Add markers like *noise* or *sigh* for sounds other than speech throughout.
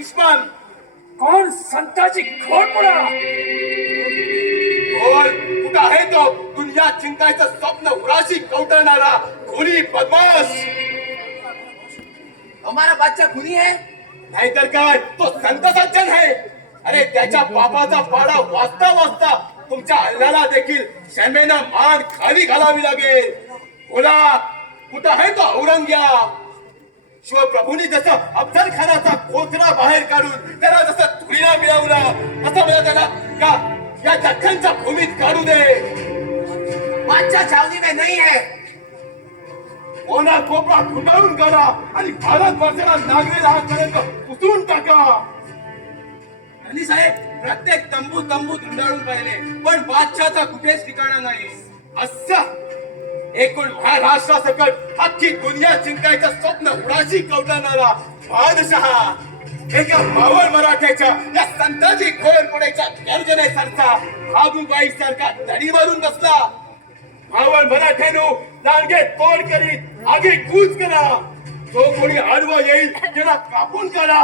दुश्मन कोण संताची खोडपणा बोल कुठं आहे तो दुनिया चिंतायचं स्वप्न उराशी कवटळणारा खुनी बदमाश। हमारा बादशाह खुनी है? नाहीतर काय तो संत सज्जन आहे अरे त्याच्या बापाचा पाडा वाचता वाचता तुमच्या अल्लाला देखील शर्मेनं मान खाली घालावी लागेल. बोला कुठं आहे तो औरंग्या शिवप्रभूंनी जसं अफजल खानाचा कोथरा बाहेर काढून त्याला जसं धुळीला मिळवलं तसं मला त्याला का या दख्खनच्या भूमीत काढू दे. बादशाह छावनी में नहीं है कोणा कोपरा फुटाळून काढा आणि भारत वर्षाला नागरी राहपर्यंत उतरून टाका. अली साहेब प्रत्येक तंबू तंबू धुंडाळून पाहिले पण बादशाहचा कुठेच ठिकाणा नाही. असं एकूण महाराष्ट्रासकट अख्खी दुनिया जिंकायचं स्वप्न उडाशी कवटणारा बादशहा एका मावळ मराठ्याच्या या संताजी खोल गर्जनेसारखा आगुबाई सारखा दडी मारून बसला. मावळ मराठ्यानो लांडगे तोड करीत आगे कूच करा जो कोणी आडवा येईल त्याला कापून करा.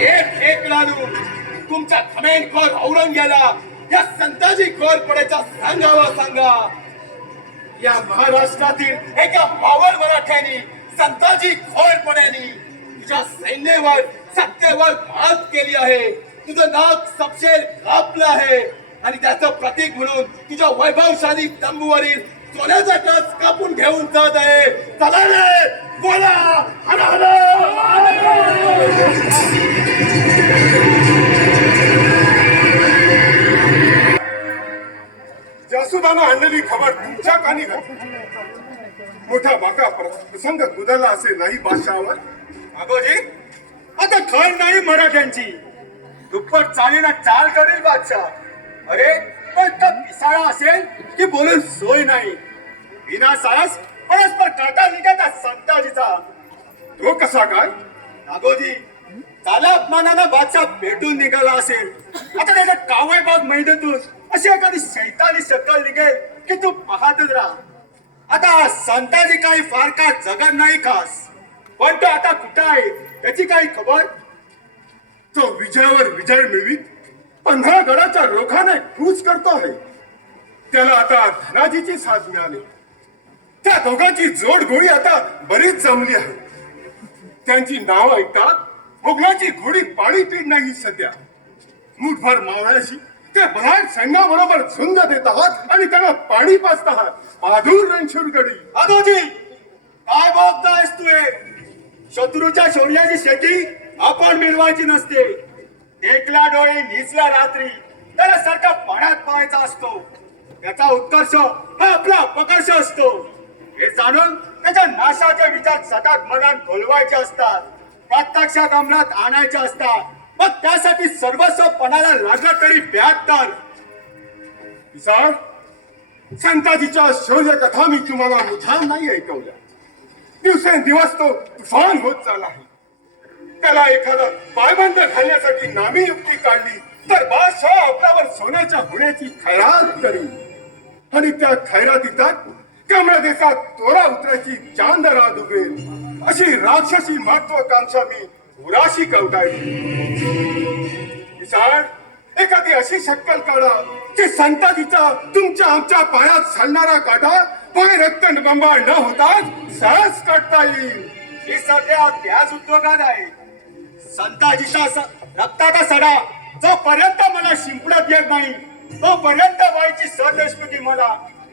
एक एक लाडू तुमच्या खमेनखोर औरंग्याला या संताजी खोर सांगावा सांगा. या महाराष्ट्रातील एका पावर मराठ्याने संताजी खोरपणाने तुझ्या सैन्यावर सत्तेवर मात केली आहे. तुझं नाक सपशेल कापलं आहे. आणि त्याचं प्रतीक म्हणून तुझ्या वैभवशाली तंबूवरील सोन्याचा कच कापून घेऊन जात आहे. चला रे बोला. हरा हरा. जासुदानं आणलेली खबर तुमच्या कानी घातली मोठा बाका प्रसंग गुदला असे नाही बादशावर आगोजी आता खळ नाही मराठ्यांची. दुप्पट चालीला चाल करेल बादशाह. अरे पण तो पिसाळा असेल की बोलून सोय नाही. विना विनासायास परस्पर काटा निघायचा संताजीचा. तो कसा काय? नागोजी त्याला अपमानानं बादशाह भेटून निघाला असेल. आता त्याच्या कावय बाग मैदातून अशी एखादी शैतानी शक्कल निघेल की तू पाहतच राहा. आता संताजी काही फार का जगत नाही खास. पण तो आता कुठं आहे त्याची काही खबर? तो विजयावर विजय मिळवीत. पंधरा गडाच्या रोखाने क्रूज करतो आहे. त्याला आता धनाजीची साथ मिळाली. त्या दोघांची जोड गोळी आता बरीच जमली आहे. त्यांची नाव ऐकतात मुघलाची घोडी पाणी पीड नाही सध्या. मुठभर मावळ्याशी ते बलाट सैन्याबरोबर झुंज देत आहात आणि त्यांना पाणी पाचत आहात. बहादूर रणशूरगडी. आदोजी काय बघतायस तू शत्रूच्या शौर्याची शेती आपण मिळवायची नसते. एकला डोळे निचला रात्री. त्याला सारखा पाण्यात पाहायचा असतो. त्याचा उत्कर्ष हा आपला अपकर्ष असतो. हे जाणून त्याच्या नाशाचे विचार सतत मनात घोलवायचे असतात. प्रत्यक्षात अंमलात आणायचे असतात. मग त्यासाठी सर्वस्व पणाला लागला तरी ब्याहत्तर पिसाळ संताजीच्या शौर्य कथा मी तुम्हाला मुद्दाम नाही ऐकवल्या. दिवसेंदिवस तो तुफान होत चालला आहे. त्याला एखादा पायबंद घालण्यासाठी नामी युक्ती काढली तर बादशाह आपल्यावर सोन्याच्या होण्याची खैरात करी आणि त्या खैरातीतात कमळ देशात तोरा उतरायची चांद रात उभेल. अशी राक्षसी महत्वाकांक्षा मी उराशी कवटाळली विचार एखादी अशी शक्कल काढा की संताजीचा तुमच्या आमच्या पायात सांडणारा काटा पाय रक्त बंबाळ न होता सहज काढता येईल. हे सध्या त्याच उद्योगात आहे. संताजीचा रक्ताचा सडा जोपर्यंत मला शिंपडत येत नाही तोपर्यंत व्हायची सदेशमुखी मला.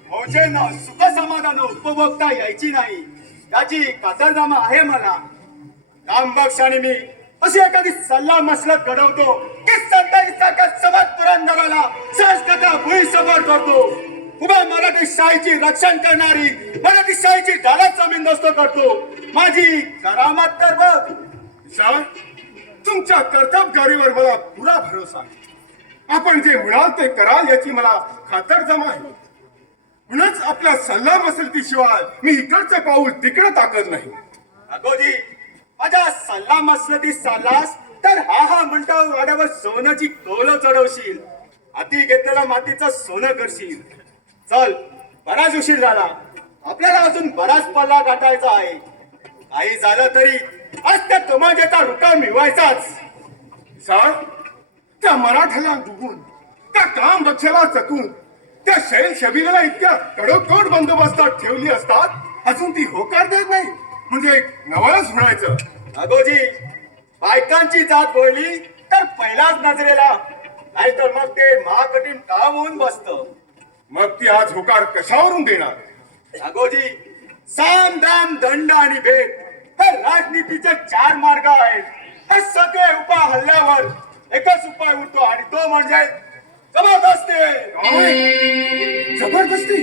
मौजेनं सुख समाधान उपभोगता यायची नाही. त्याची कदरनामा आहे मला. कामबक्ष आणि मी अशी एखादी सल्ला मसलत घडवतो की सत्तावीस तारखा समज पुरंदराला संस्कृता भुई समोर करतो उभा मराठी शाहीची रक्षण करणारी मराठी शाहीची ढाला जमीन दोस्त करतो. माझी करामत तर बघ. तुमच्या कर्तबगारीवर मला पुरा भरोसा आहे. आपण जे म्हणाल ते कराल याची मला खातरजमा आहे. म्हणूनच आपल्या सल्ला मसलतीशिवाय मी इकडचं पाऊल तिकडे टाकत नाही. अगोजी अजा सल्ला मसलती चाललास तर हा हा म्हणता वाड्यावर सोन्याची कौल चढवशील. हाती घेतलेला मातीचं सोनं करशील. चल बराच उशीर झाला. आपल्याला अजून बराच पल्ला गाठायचा आहे. काही झालं तरी आज त्या तमाजाचा रुका मिळवायचाच. सर त्या मराठ्याला डुबून त्या काम बक्षाला चकून त्या शैल शबीराला इतक्या कडोकड बंदोबस्तात ठेवली असतात अजून ती होकार देत नाही. म्हणजे एक नवलच म्हणायचं. अगोजी बायकांची जात बोलली तर पहिलाच नजरेला नाहीतर मग ते महाकठीण काम होऊन बसत. मग ती आज होकार कशावरून देणार? अगोजी साम दाम दंड आणि भेद हे राजनीतीचे चार मार्ग आहेत. हे सगळे उपाय हल्ल्यावर एकच उपाय उरतो आणि तो म्हणजे जबरदस्ती? जबरदस्ती?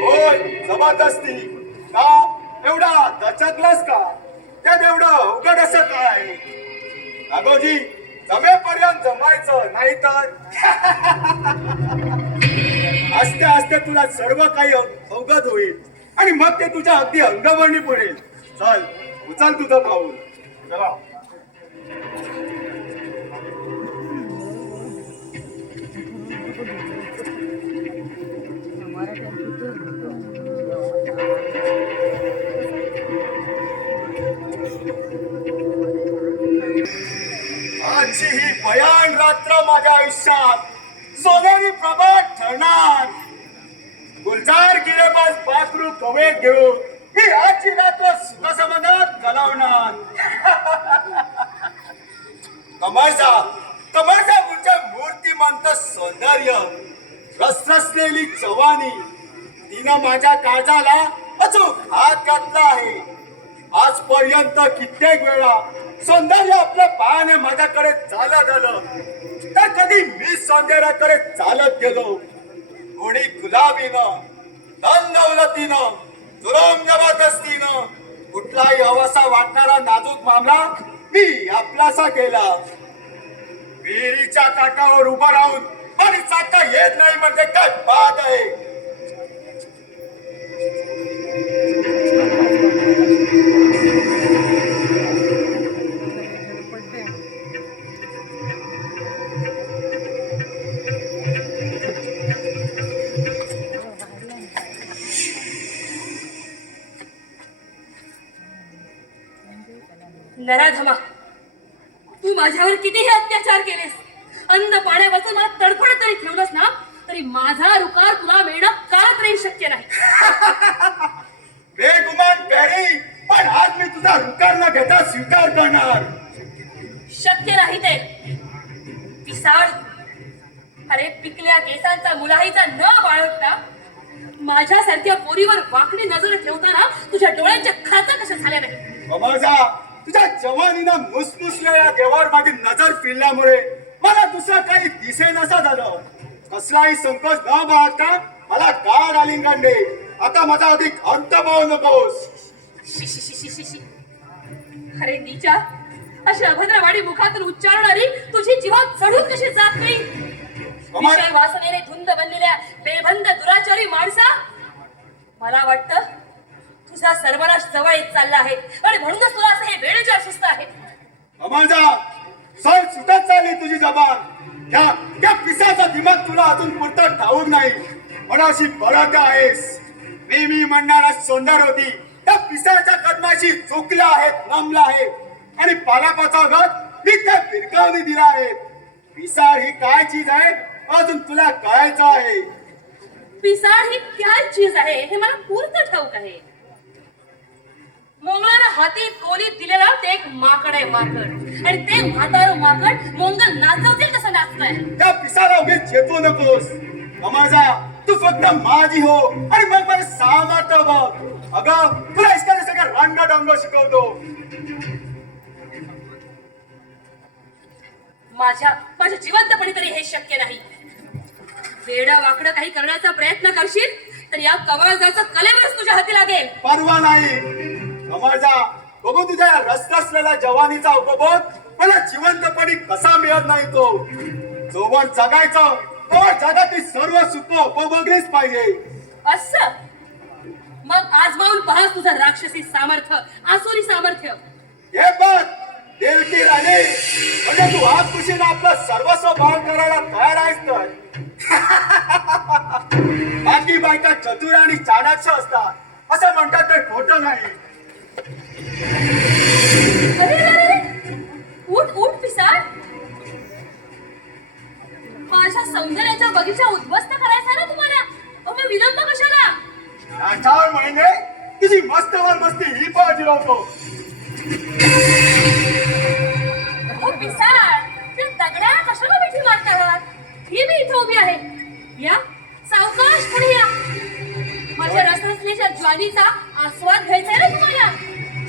होय जबरदस्ती. का? एवढा दचकलास का? त्यात एवढं अवघड असं काय? आगोजी जमेपर्यंत जमायचं नाही तर *laughs* आस्ते आस्ते तुला सर्व काही अवगत होईल. आणि मग ते तुझ्या अगदी अंगवळणी पडेल चल उचल तुझं पाऊल. चला. आजची ही भयान रात्र माझ्या आयुष्यात. सोनेरी प्रभात ठरणार. गुलजार गिरेबाज पाखरू कवेत घेऊन मी आजची रात्र सुखसमाधानात घालवणार. *laughs* कमळसा कमळसा तुमच्या मूर्तिमंत सौंदर्य रसरसलेली चवानी तिनं माझ्या काळजाला अचूक हात घातला आहे. आजपर्यंत कित्येक वेळा सौंदर्य आपल्या पायाने माझ्याकडे चालत आलं तर कधी मी सौंदर्याकडे चालत गेलो कोणी गुलाबीनं धन दौलतीनं जुलम जबरदस्तीनं कुठलाही हवासा वाटणारा नाजूक मामला मी आपलासा केला विहिरीच्या काठावर उभा राहून पण चाका येत नाही म्हणजे काय बाद आहे? कितीही अत्याचार केलेस. अंध पाण्यापासून मला तडफड तरी ठेवलंस ना तरी माझा रुकार तुला मिळणं काळात राहील शक्य नाही. *laughs* बेगुमान पण आज मी तुझा रुकार न घेता स्वीकार करणार. शक्य नाही ते. पिसाळ. अरे पिकल्या केसांचा मुलाहीचा न बाळगता माझ्यासारख्या पोरीवर वाकडी नजर ठेवताना तुझ्या डोळ्यांच्या खाचा कशा झाल्या नाही. तुझ्या जवानीनं मुसमुसलेल्या देवावर माझी नजर फिरल्यामुळे मला दुसरं काही दिसे नसा झालं कसलाही संकोच न बाळगता मला गाड आलिंगन दे आता माझा अधिक अंत पाहू नकोस. अरे नीचा अशी अभद्रवाडी मुखातून उच्चारणारी तुझी जीवात चढून कशी जात नाही. विषय वासनेने धुंद बनलेल्या बेबंद दुराचारी माणसा मला वाटतं तुझा सर्वनाश जवळ येत चालला आहे. आणि म्हणूनच तुला असं हे वेळेच्या सुस्त आहे. कमळजा सर सुटत चालली तुझी जबान. त्या त्या पिसाचा दिमाग तुला अजून पुरतं ठाऊक नाही. पण अशी बळत आहेस. मी मी म्हणणारा सौंदर्य होती त्या पिसाच्या कदमाशी चुकला आहेत नमला आहे. आणि पालापाचा गत मी त्या फिरकावणी दिला आहे. पिसाळ ही काय चीज आहे? अजून तुला कळायचं आहे. पिसाळ ही काय चीज आहे? हे मला पूर्ण ठाऊक आहे. मोंगळाला हाती कोलीत दिलेला ते एक माकड आहे माकड. आणि ते म्हातार माकड मोंगल नाचवतील कसं नाचतंय. त्या पिसाला उगीच चेतवू नकोस. कमळजा तू फक्त माझी हो आणि मग मला सामर्थ्य बघ. अगं तुला इसका सगळं रंग डंग शिकवतो. माझ्या माझ्या जिवंतपणी तरी हे शक्य नाही. वेडा वाकडं काही करण्याचा प्रयत्न करशील तर या कवळजाचं कलेवरच तुझ्या हाती लागेल. परवा नाही. कमळजा बघू तुझ्या या रसरसलेल्या जवानीचा उपभोग मला जिवंतपणी कसा मिळत नाही तो. जोवर जगायचं तोवर जगातील सर्व सुख उपभोगलीच पाहिजे. असं. मग आजमावून पहा तुझं राक्षसी सामर्थ्य आसुरी सामर्थ्य. हे बघ देवकी राणे म्हणजे तू आज खुशीनं आपलं सर्वस्व भाग करायला तयार आहेस तर. *laughs* बाकी बायका चतुर आणि चाणाक्ष असतात. असं म्हणतात ते खोटं नाही. अरे अरे. उठ उठ पिसाळ! माझ्या सौंदर्याचा बगीचा उद्ध्वस्त करायचा ना तुम्हाला? अहो, मग विलंब कशाला? चार महिने तिची मस्तवर मस्ती ही पाहिजे होतो हो पिसाळ त्या दगडाला कशाला मिठी मारता आहात? ही मी इथे उभी आहे. या सावकाशपणे या. माझ्या रसरसलेच्या ज्वानीचा आस्वाद घ्यायचा ना तुम्हाला?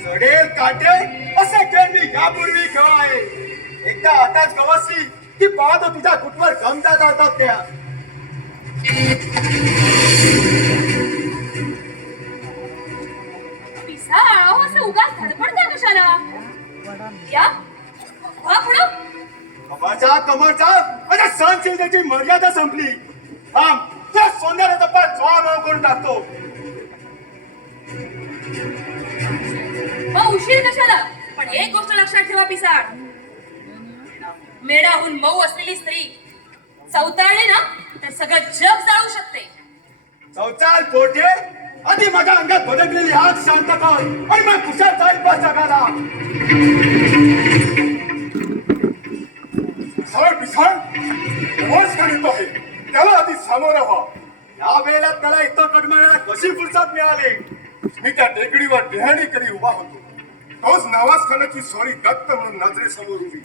चढेल काटे असे खेळ मी यापूर्वी खेळ आहे. एकदा आताच गवसली की पाहतो तुझ्या कुठवर गमता जातात त्या. पिसाळ असं उगाच धडपडता कशाला? या व्हा पुढं. कमरचा कमरचा माझ्या सहनशीलतेची मर्यादा संपली. थांब त्या सौंदर्याचा पाठ स्वाभाव करून टाकतो. मग उशीर कशाला? पण एक गोष्ट लक्षात ठेवा पिसाळ. मेणाहून मऊ असलेली स्त्री चौताळली ना तर सगळं जग जाळू शकते. चौचाल पोटे आधी माझ्या अंगात भडकलेली हात शांत कर आणि मग कुशाल जाईल बस जगाला. पिसाळ पिसाळ नमस्कार येतो आहे. त्याला आधी सामोरं व्हा या वेळेला त्याला इथं कडमळायला कशी फुरसत मिळाली? मी त्या टेकडीवर टेहळीकडे उभा होतो. तोच नावाज खानाची सोरी दत्त म्हणून नजरेसमोर उभी.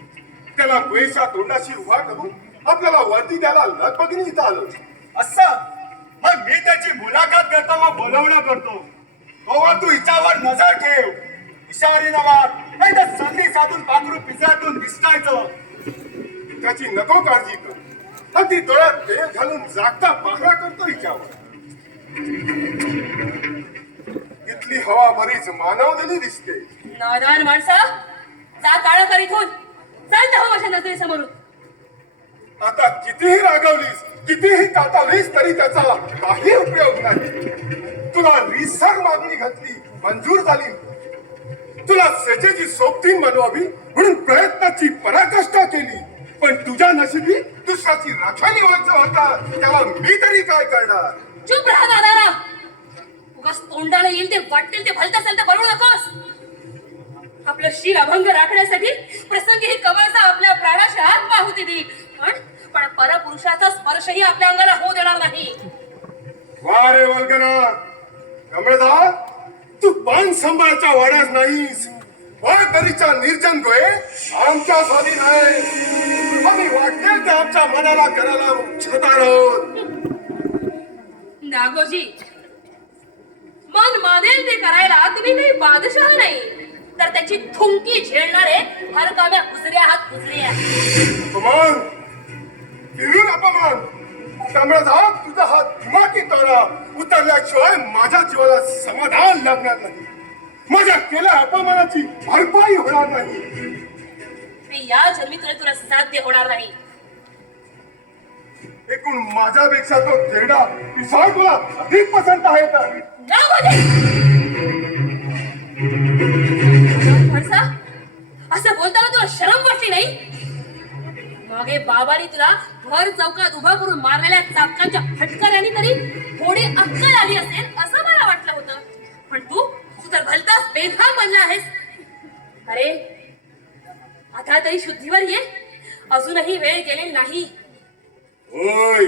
त्याला गोयच्या तोंडाशी उभा करून आपल्याला वरती द्यायला लगबगिनी इथं आलो. असं मग मी त्याची मुलाखत करतो मग बोलवणं करतो. तोवर तू हिच्यावर नजर ठेव. इशारी नवा नाही तर संधी साधून पाखरू पिसाटून दिसतायचं त्याची नको काळजी कर. अगदी डोळ्यात तेल घालून जागता पाखरा करतो हिच्यावर. इथली हवा बरीच मानवलेली दिसते. नादान माणसा जा काळ कर इथून. चालत हो माझ्या नजरेसमोरून. आता कितीही रागवलीस कितीही कातावलीस तरी त्याचा काही उपयोग नाही. तुला रिसर मागणी घातली मंजूर झाली. तुला सेजेची सोबतीन बनवावी म्हणून प्रयत्नाची पराकाष्ठा केली. पण तुझ्या नशिबी दुसऱ्याची राखाणी व्हायचं होता त्याला मी तरी काय करणार? चुप राहा दादारा उगाच तोंडाला येईल ते वाटेल ते भलत असेल तर बनवू नकोस. आपलं शीर अभंग राखण्यासाठी प्रसंगी ही कमळचा आपल्या प्राणाशी हात पाहुती देईल पण पण परपुरुषाचा स्पर्शही आपल्या अंगाला होऊ देणार नाही. वा रे वल्गना कमळदा तू पान सांभाळच्या वाड्यात नाहीस. तरीच्या निर्जन गोये आमच्या स्वाधीन आहे आम्ही वाटेल ते आमच्या मनाला करायला छतार आहोत. नागोजी मन मानेल ते करायला तुम्ही काही बादशहा नाही. तर त्याची थुंकी झेलणारे हरकाम्या हुजऱ्या हात हुजऱ्या अपमान फिरून अपमान. कमळदा तुझा हा दिमागी तोडा. उतरल्याशिवाय माझ्या जीवाला समाधान लागणार नाही. माझ्या केल्या अपमानाची भरपाई होणार नाही. ते या जन्मी तुला तुला साध्य होणार नाही. एकूण माझ्यापेक्षा तो खेळडा पिसाळ तुला अधिक पसंत आहे तर असं बोलताना तुला शरम वाटली नाही? मागे बाबाने तुला घर चौकात उभा करून मारलेल्या चापकांच्या फटकऱ्यांनी तरी थोडी अक्कल आली असेल असं मला वाटलं होतं. पण तू तू तर भलताच बेधाम बनला आहेस. अरे आता तरी शुद्धीवर ये. अजूनही वेळ गेलेली नाही. होय.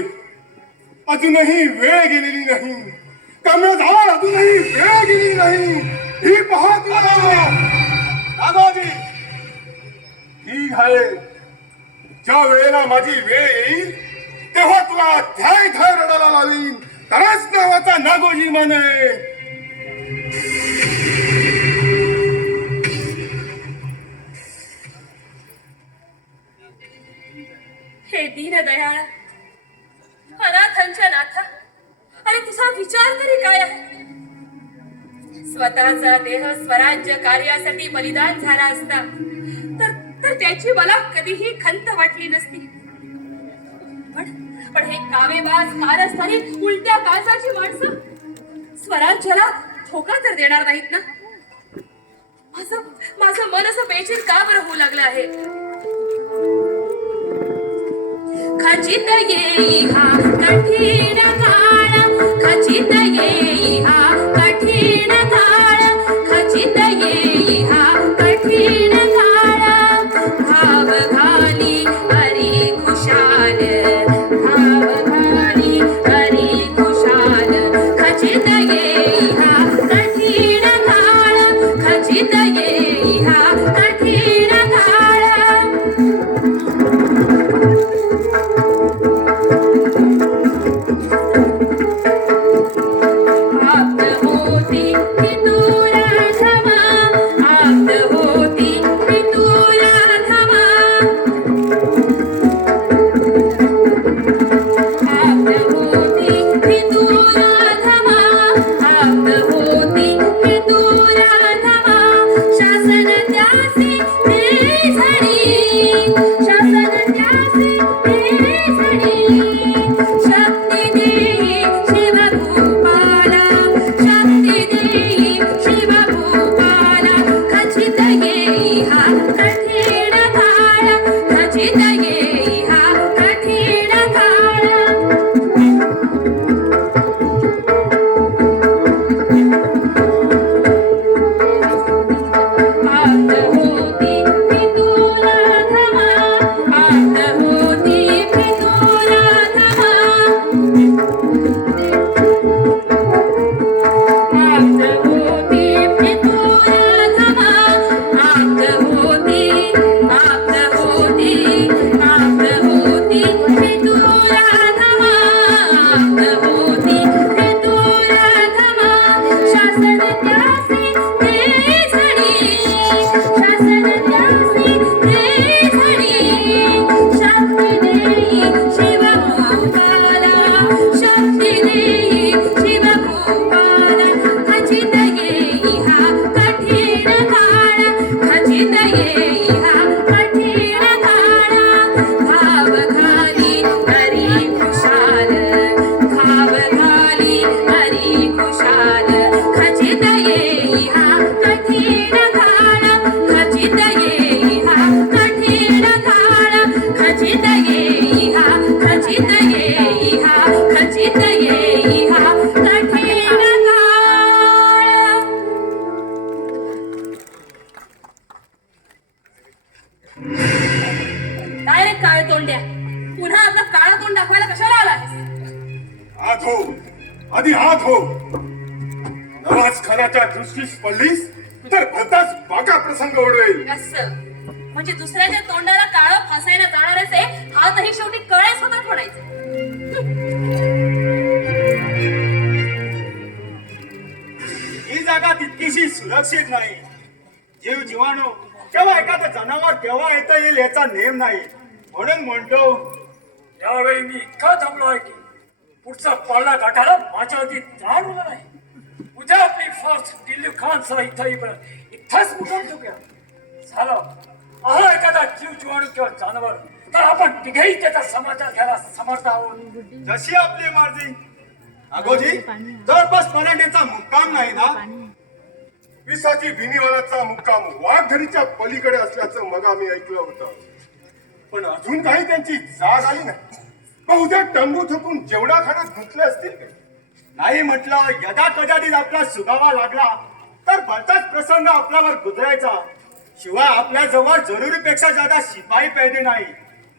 अजूनही वेळ गेलेली नाही. कमळदा अजूनही वेळ गेली नाही. ही पहा दादाजी ही आहे. ज्या वेळेला माझी वेळ येईल तेव्हा तुला ध्याय ध्याय रडायला लावीन. तरच नावाचा नागोजी म्हणे. हे दीन दयाळ अनाथांच्या नाथा अरे तुझा विचार तरी काय आहे? स्वतःचा देह स्वराज्य कार्यासाठी बलिदान झाला असता तर तर त्याची मला कधीही खंत वाटली नसती. पण पण हे कामेबाज कारस्थानी उलट्या काळजाची माणसं स्वराज्याला धोका तर देणार नाहीत ना? माझं माझं मन असं बेचीन का बरं होऊ लागलं आहे? खचित येई हा कठीण काळ खचित येई तितकीशी सुरक्षित नाही. जीव जीवाणू केव्हा एखादं जनावर केव्हा येता येईल याचा नेम नाही. म्हणून म्हणतो यावेळी मी इतका थांबलो आहे की पुढचा पाळणा गाठायला माझ्यावरती जाण उरलं नाही. उद्या आपली फौज दिल्ली खान सह इथं इथंच मुकाम ठेवूया झालं. अहो एखादा जीव जीवाणू किंवा जानवर तर आपण तिघेही त्याचा समाचार घ्यायला समर्थ आहोत. जशी आपली मर्जी. अगोजी जवळपास मराठ्यांचा मुक्काम नाही ना विसाची भिनीवालाचा मुक्काम वाघधरीच्या पलीकडे असल्याचं मग आम्ही ऐकलं होतं. पण अजून काही त्यांची जाग आली नाही. बहुधा तंबू थकून जेवढा खाण्यात गुंतले असतील नाही म्हटलं यदा कदाचित आपला सुगावा लागला तर भलताच प्रसंग आपल्यावर गुजरायचा. शिवाय आपल्या जवळ जरुरीपेक्षा जादा शिपाई पाहिजे नाही.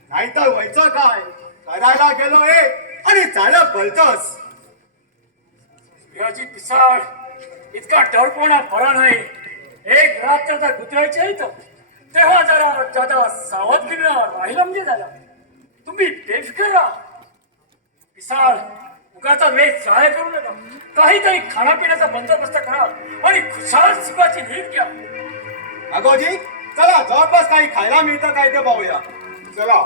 नाहीतर व्हायचं काय? करायला गेलो हे आणि झालं भलतच. पिसाळ इतका डरपोणा बरा नाही एक रात्र तर गुजरायची आहे तर तेव्हा जरा जादा सावधगिरीनं राहिलं म्हणजे झालं. तुम्ही बेफिकर राहा विशाल उगाचा वेळ सहाय करू नका. काहीतरी खाण्यापिण्याचा बंदोबस्त करा आणि खुशाल सुखाची नीट घ्या. अगोजी चला जवळपास काही खायला मिळतं काय ते पाहूया? चला.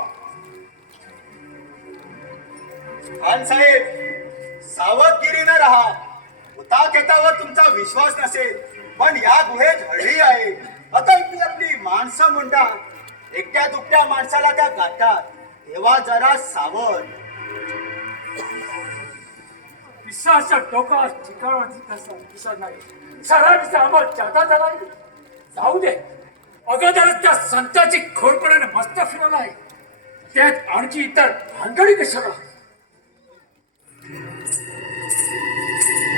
खान साहेब सावधगिरीनं राहा. उताकेतावर तुमचा विश्वास नसेल पण या गुहेत हळी आहे. आता इथली आपली माणसं म्हणतात एकट्या दुकट्या माणसाला त्या गाठतात तेव्हा जरा सावध. पिसाच्या टोकास ठिकाणा तसा पिसा नाही. सारा पिसा आम्हाला जाता झाला जाऊ दे. अगोदरच त्या संताची खोडपणाने मस्त फिरवला आहे. त्यात आणखी इतर भानगडी कशाला?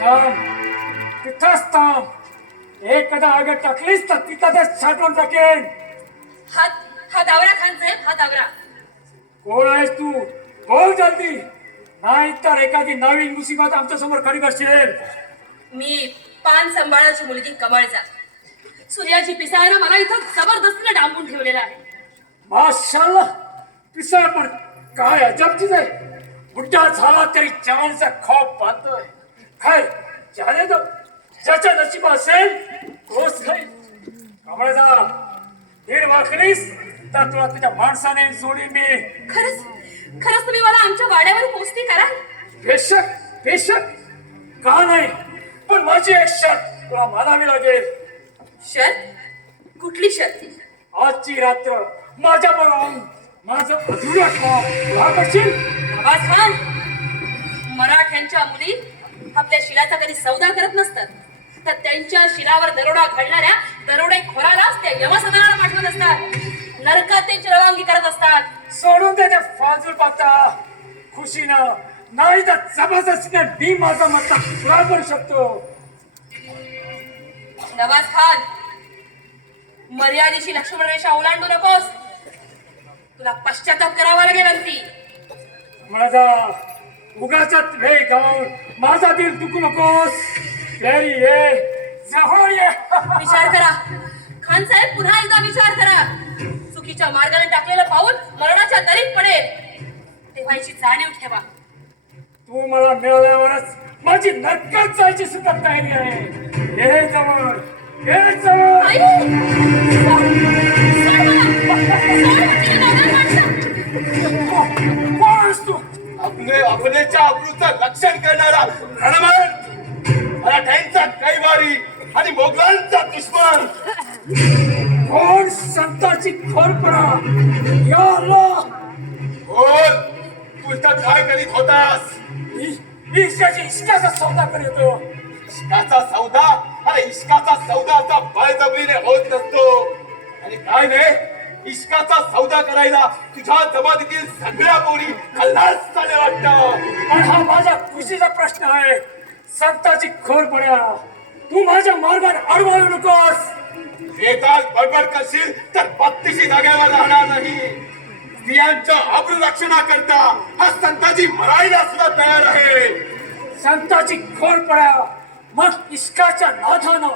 थांब तिथंच थांब एकदा आगे टाकलीस तर तिथं ते साठवून टाकेन. हा हा दावरा खान साहेब हा दावरा कोण आहेस तू? बोल जल्दी. नाही तर एखादी नवीन मुसीबत आमच्यासमोर खडी करशील मी पान सांभाळाची मुलगी कमळजा सूर्याची पिसाळानं मला इथं जबरदस्तीने डांबून ठेवलेलं आहे. माशाल्लाह. पिसा पण काय अजबचीच आहे बुड्ढा झाला तरी जवानचा खॉप बांधतोय काय झाले तो. ज्याच्या नशीब असेल तोच खाईल कमळजा दीड वाकलीस तर तुला तुझ्या माणसाने सोडीन मी. खरंच? खरंच तुम्ही मला आमच्या वाड्यावर पोचती कराल? बेशक बेशक. का नाही? पण माझी एक शर्त तुला मानावी लागेल. शर्त? कुठली शर्त? आजची रात्र माझ्या बरोबर माझं अधुरा काम तुला करशील नवाज खान मराठ्यांच्या मुली आपल्या शिलाचा कधी सौदा करत नसतात. तर त्यांच्या शिलावर दरोडा घडणाऱ्या दरोडेखोरालाच त्या यमसदनाला पाठवत असतात. नरकात ते रवानगी करत असतात. सोडून दे त्या फाजूल पाता खुशीनं. नाही तर जबरदस्तीने मी माझा मत पुरा करू शकतो. नवाज खान मर्यादेशी लक्ष्मण रेषा ओलांडू नकोस. तुला पश्चाताप करावा लागेल अंती माझा उगाच वेळ गाऊन माझा दिल दुखू नकोस प्यारी ये जवळ ये विचार करा खान साहेब पुन्हा एकदा विचार करा चुकीच्या मार्गाने टाकलेलं पाऊल मरणाच्या दरीत पडेल तेव्हाची जाणीव ठेवा तू मला मिळाल्यावरच माझी नरकात जायची सुद्धा तयारी आहे हे जवळ हे जवळ आपले आपलेच्या अब्रूचं रक्षण करणारा रणमल मराठ्यांचा कैवारी आणि मोगलांचा दुश्मन. कोण संताची खोरपणा या अल्लाह बोल तू इथं काय करीत होतास? इ- इश्काची इश्काचा सौदा करतो इश्काचा सौदा? अरे इश्काचा सौदा असा बळजबरीने होत नसतो. आणि काय नाही इश्काचा सौदा करायला तुझ्या जमातीतील सगळ्या पोरी खल्लास झाले वाटतं. पण हा माझ्या खुशीचा प्रश्न आहे. संताची पड्या. तू माझ्या मार्गात अडवायू नकोस. येताच बडबड करशील तर बत्तीशी जागेवर राहणार नाही. स्त्रियांच्या अब्रू रक्षणाकरता हा संताची मरायला सुद्धा तयार आहे. संताची पड्या. मग इश्काच्या नाथानं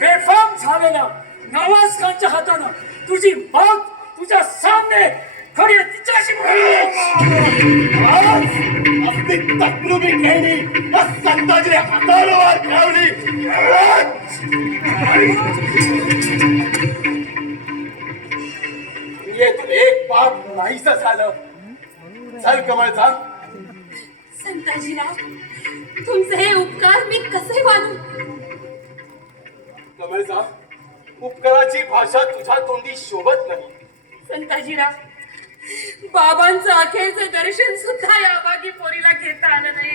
बेफाम झालेल्या नवाज खानच्या हातानं तुझी मग तुझ्या सामने खरी तिच्याशी आज आपली तकलुबी खेळली या संताजीने हाताला वर खेळवली एक पाप नाहीस झालं. चल कमळ चाल संताजीराव तुमचे हे उपकार मी कसे मानू? कमळचा उपकाराची भाषा तुझ्या तोंडी शोभत नाही. संताजीराव बाबांचं अखेरचं दर्शन सुद्धा या बागी पोरीला घेता आलं नाही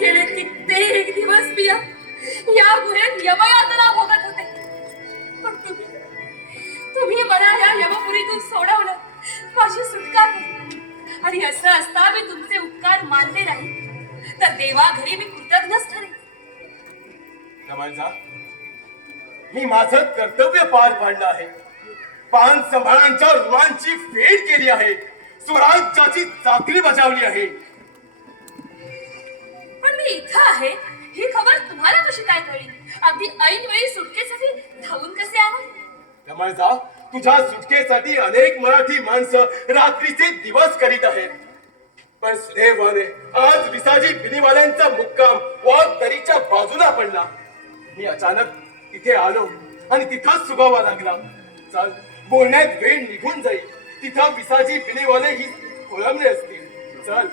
गेले कित्येक दिवस मी या गुहेत यमयातना भोगत होते. पण तुम्ही तुम्ही मला या यमपुरीतून सोडवलं माझी सुटका केली. आणि असं असता मी तुमचे उपकार मानले नाही. तर देवा घरी मी कृतज्ञच ठरेन कमळचा मी माझं कर्तव्य पार पाडलं आहे. पान संभाळांच्या रुळांची फेड केली आहे. स्वराज्याची चाकरी बजावली आहे. पण मी इथं आहे. ही खबर तुम्हाला कशी काय कळली? अगदी ऐन वेळी सुटकेसाठी धावून कसे आला कमळचा तुझ्या सुटकेसाठी अनेक मराठी माणसं रात्रीचे दिवस करीत आहेत. पण सुदैवाने आज विसाजी बिनीवाल्यांचा मुक्काम वाघ दरीच्या बाजूला पडला. मी अचानक तिथे आलो आणि तिथंच सुगावा लागला. चल बोलण्यात वेळ निघून जाईल. तिथं विसाजी पिलेवाले ही कोळंबले असतील. चल.